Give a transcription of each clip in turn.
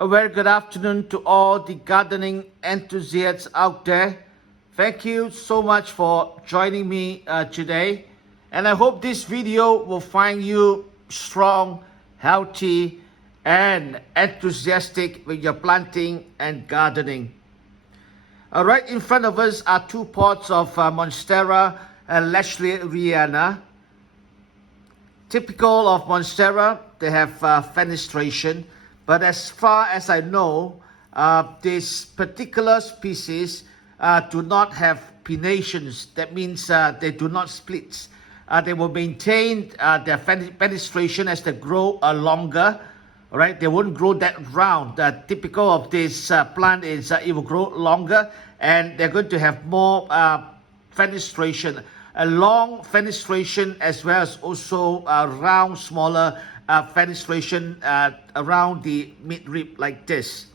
A very good afternoon to all the gardening enthusiasts out there. Thank you so much for joining me today. And I hope this video will find you strong, healthy, and enthusiastic with your planting and gardening. Right in front of us are two pots of Monstera and Lechleriana. Typical of Monstera, they have fenestration. But as far as I know, this particular species do not have pinnations. That means they do not split. They will maintain their fenestration as they grow longer. All right, they won't grow that round. Typical of this plant is it will grow longer, and they're going to have more fenestration, a long fenestration as well as also round, smaller fenestration around the midrib like this.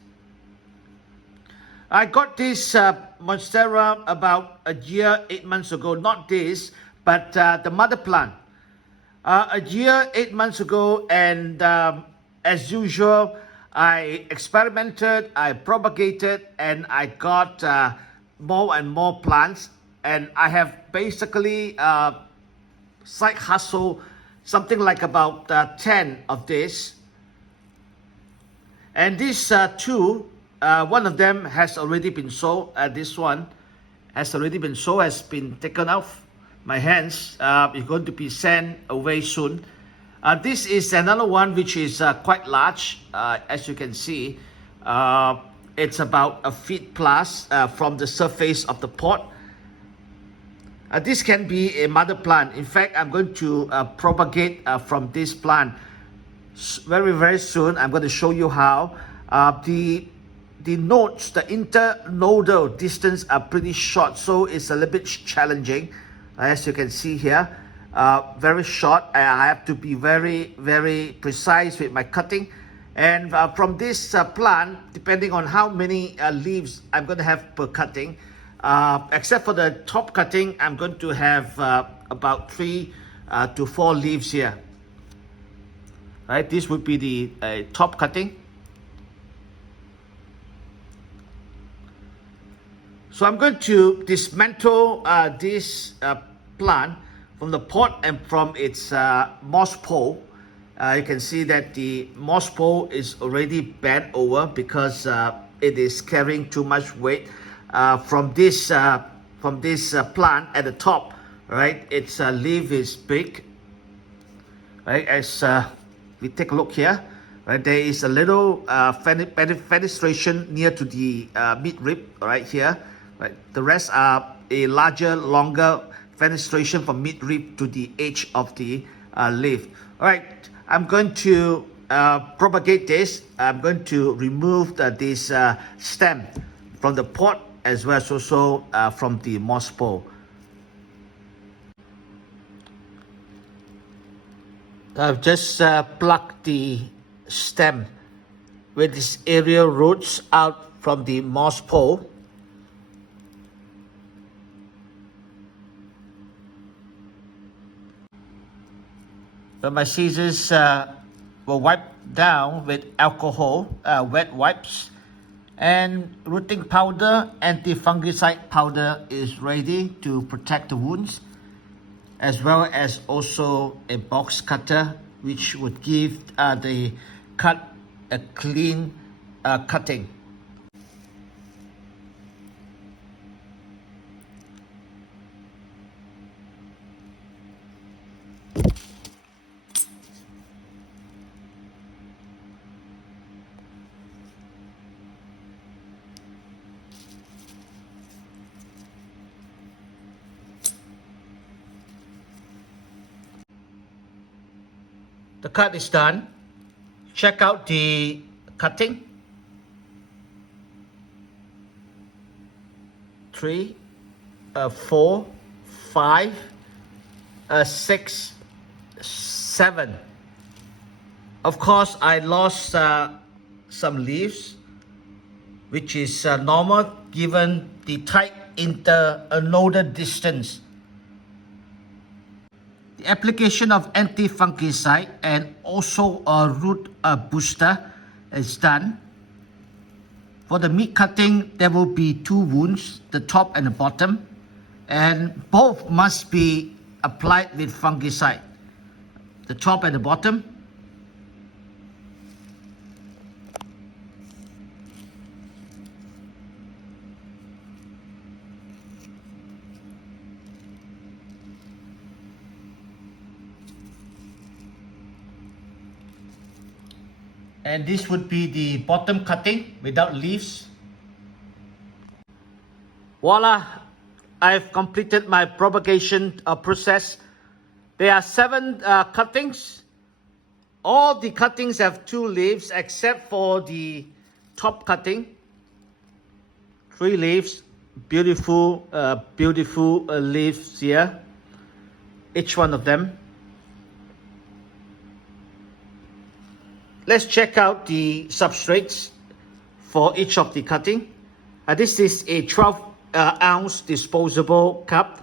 I got this Monstera about a year, 8 months ago. Not this, but the mother plant. A year, 8 months ago, and as usual, I experimented, I propagated, and I got more and more plants. And I have basically side hustle something like about 10 of this. And these two, one of them has already been sold. This one has already been sold, has been taken off my hands. It's going to be sent away soon. This is another one which is quite large. As you can see, it's about a feet plus from the surface of the pot. This can be a mother plant. In fact, I'm going to propagate from this plant very soon. I'm going to show you how. The nodes, the internodal distance are pretty short, so it's a little bit challenging. As you can see here, very short. I have to be very precise with my cutting. And from this plant, depending on how many leaves I'm going to have per cutting, except for the top cutting, I'm going to have about 3 to 4 leaves here. Right, this would be the top cutting. So I'm going to dismantle this plant from the pot and from its moss pole. You can see that the moss pole is already bent over because it is carrying too much weight. From this plant at the top, right? Its leaf is big, right? As we take a look here, right? There is a little fenestration near to the midrib, right here. Right? The rest are a larger, longer fenestration from midrib to the edge of the leaf. All right, I'm going to propagate this. I'm going to remove this stem from the pot, as well as also from the moss pole. I've just plucked the stem with its aerial roots out from the moss pole. So my scissors were wiped down with alcohol, wet wipes. And rooting powder, anti-fungicide powder is ready to protect the wounds, as well as also a box cutter which would give the cut a clean cutting. The cut is done. Check out the cutting. 3, 4, 5, 6, 7. Of course, I lost some leaves, which is normal given the tight internodal distance. The application of anti-fungicide and also a root booster is done. For the meat cutting, there will be 2 wounds, the top and the bottom, and both must be applied with fungicide, the top and the bottom. And this would be the bottom cutting without leaves. Voila! I've completed my propagation process. There are 7 cuttings. All the cuttings have 2 leaves except for the top cutting. 3 leaves. Beautiful, beautiful leaves here. Each one of them. Let's check out the substrates for each of the cutting. This is a 12 ounce disposable cup,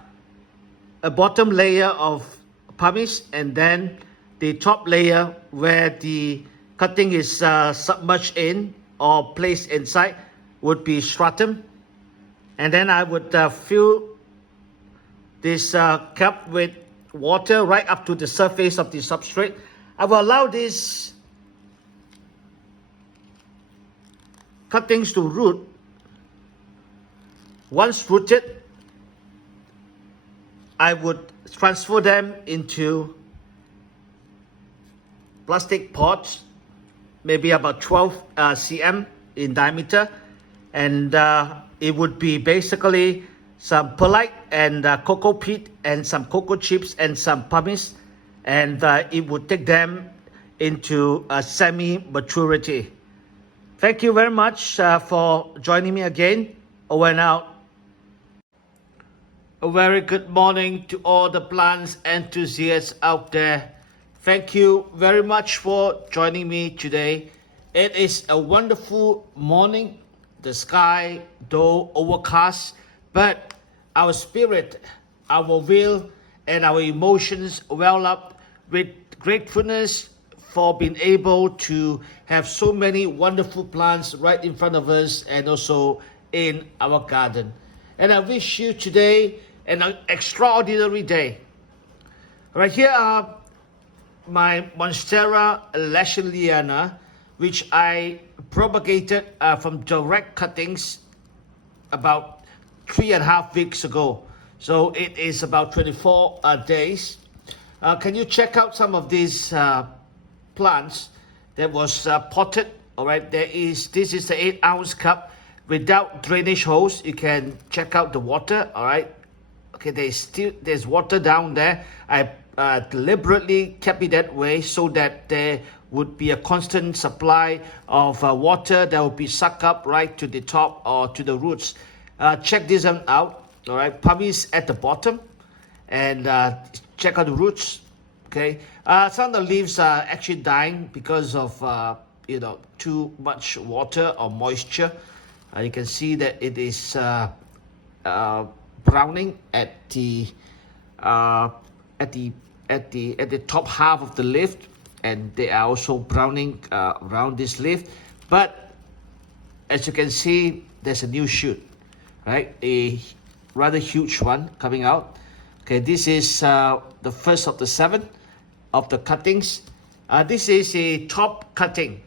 a bottom layer of pumice, and then the top layer where the cutting is submerged in or placed inside would be stratum. And then I would fill this cup with water right up to the surface of the substrate. I will allow this cuttings to root. Once rooted, I would transfer them into plastic pots, maybe about 12 cm in diameter, and it would be basically some perlite and cocoa peat and some cocoa chips and some pumice, and it would take them into a semi-maturity. Thank you very much for joining me again. Over and out. A very good morning to all the plants enthusiasts out there. Thank you very much for joining me today. It is a wonderful morning. The sky, though overcast, but our spirit, our will, and our emotions well up with gratefulness for being able to have so many wonderful plants right in front of us and also in our garden. And I wish you today an extraordinary day. Right here are my Monstera Lechleriana, which I propagated from direct cuttings about 3.5 weeks ago. So it is about 24 days. Can you check out some of these plants that was potted? All right, this is the 8 ounce cup without drainage hose. You can check out the water. All right, okay, there's water down there. I deliberately kept it that way so that there would be a constant supply of water that will be sucked up right to the top or to the roots. Check this one out. All right, pumice at the bottom, and check out the roots. Okay, some of the leaves are actually dying because of too much water or moisture. You can see that it is browning at the top half of the leaf, and they are also browning around this leaf. But as you can see, there's a new shoot, right? A rather huge one coming out. Okay, this is the first of the 7 of the cuttings. This is a top cutting,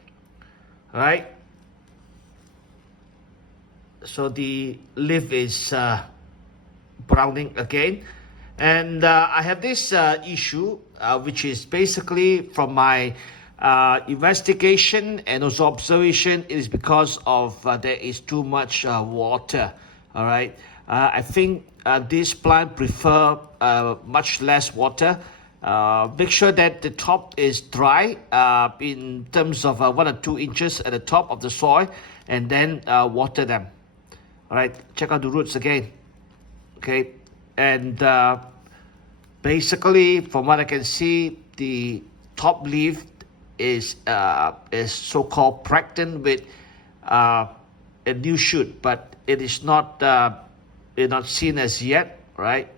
right? So the leaf is browning again, and I have this issue which is basically from my investigation and also observation. It is because of there is too much water. All right, I think this plant prefer much less water. Make sure that the top is dry in terms of 1 or 2 inches at the top of the soil, and then water them. All right, check out the roots again. Okay, and basically from what I can see, the top leaf is so-called pregnant with a new shoot, but it is not seen as yet, right?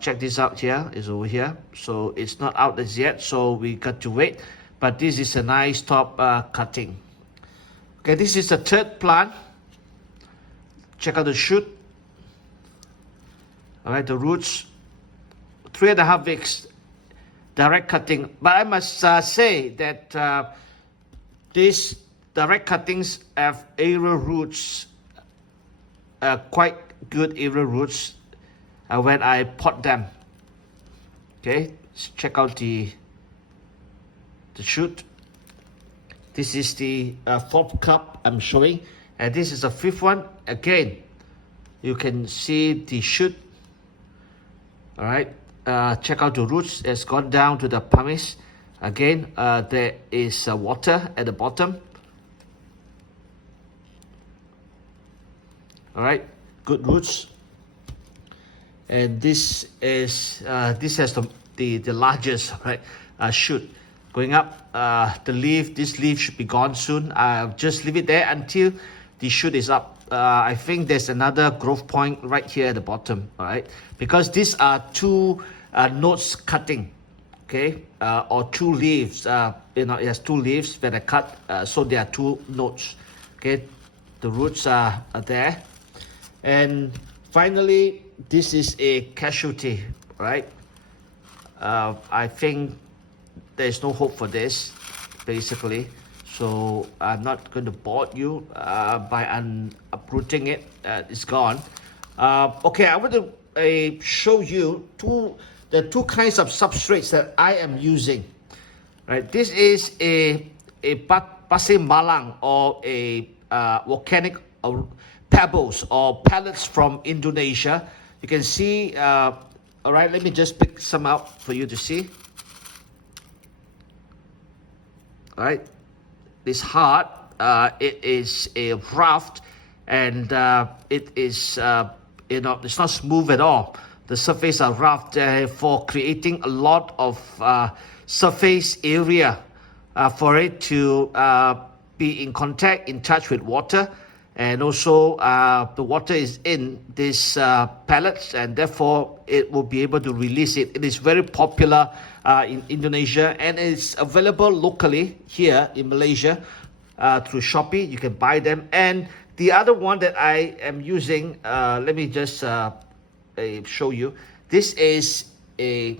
Check this out here, it's over here. So it's not out as yet, so we got to wait. But this is a nice top cutting. Okay, this is the third plant. Check out the shoot. All right, the roots, 3.5 weeks, direct cutting. But I must say that these direct cuttings have aerial roots, quite good aerial roots when I pot them. Okay, let's check out the shoot. This is the fourth cup I'm showing, and this is the fifth one. Again, you can see the shoot. All right, check out the roots. It's gone down to the pumice. Again, there is water at the bottom. All right, good roots. And this is this has the largest, right, shoot going up. This leaf should be gone soon. I'll just leave it there until the shoot is up. I think there's another growth point right here at the bottom. All right, because these are two nodes cutting, okay, or two leaves. It has two leaves that are cut, so there are two nodes. Okay, the roots are there, and finally, this is a casualty, right? I think there's no hope for this, basically. So I'm not going to bore you by uprooting it. It's gone. Okay, I want to show you the two kinds of substrates that I am using. Right, this is a pasir Malang, or a volcanic pebbles or pellets from Indonesia. You can see. All right, let me just pick some out for you to see. All right, it's hard. It is a raft, and it is it's not smooth at all. The surface are rough, for creating a lot of surface area for it to be in contact, in touch with water. And also the water is in these pellets, and therefore it will be able to release it. It is very popular in Indonesia, and it's available locally here in Malaysia through Shopee. You can buy them. And the other one that I am using, let me just show you. This is a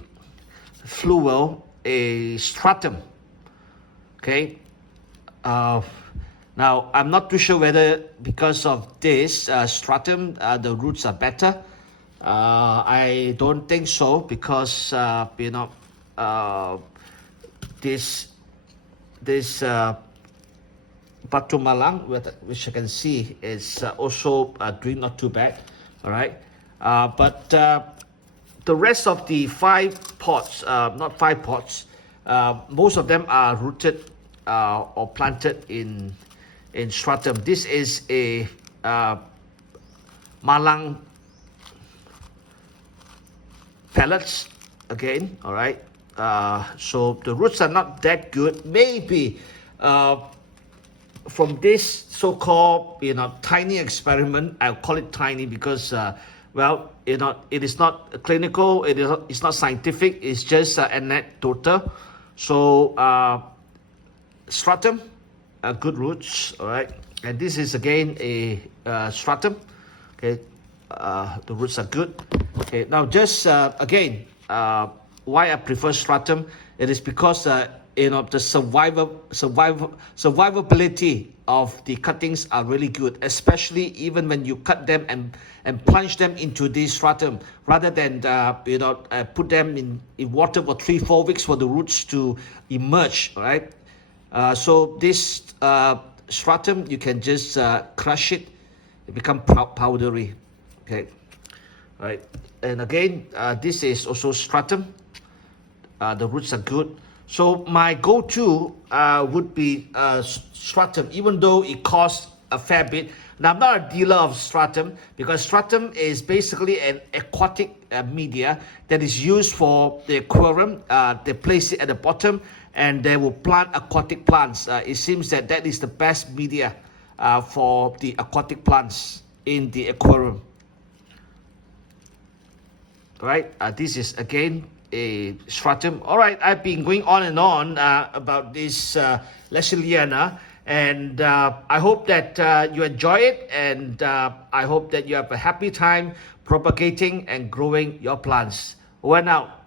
Fluval, a Stratum. Okay. Now, I'm not too sure whether because of this stratum, the roots are better. I don't think so, because this Batu Malang, which you can see, is also doing not too bad. All right, but the rest of the 5 pots, not 5 pots, most of them are rooted or planted in stratum. This is a Malang pellets again. All right, so the roots are not that good. Maybe from this so-called tiny experiment, I'll call it tiny because well, it is not clinical, it's not scientific, it's just anecdotal. So stratum, good roots. All right, and this is again a stratum. Okay, the roots are good. Okay, now just again, why I prefer stratum, it is because the survivability of the cuttings are really good, especially even when you cut them and plunge them into the stratum, rather than put them in water for 3-4 weeks for the roots to emerge. All right. So this stratum, you can just crush it become powdery. Okay, all right. And again, this is also stratum. The roots are good. So my go-to would be stratum, even though it costs a fair bit. Now, I'm not a dealer of stratum because stratum is basically an aquatic media that is used for the aquarium. They place it at the bottom and they will plant aquatic plants. It seems that that is the best media for the aquatic plants in the aquarium. All right, this is again a stratum. All right, I've been going on and on about this Lechleriana, And I hope that you enjoy it, and I hope that you have a happy time propagating and growing your plants. Over and out.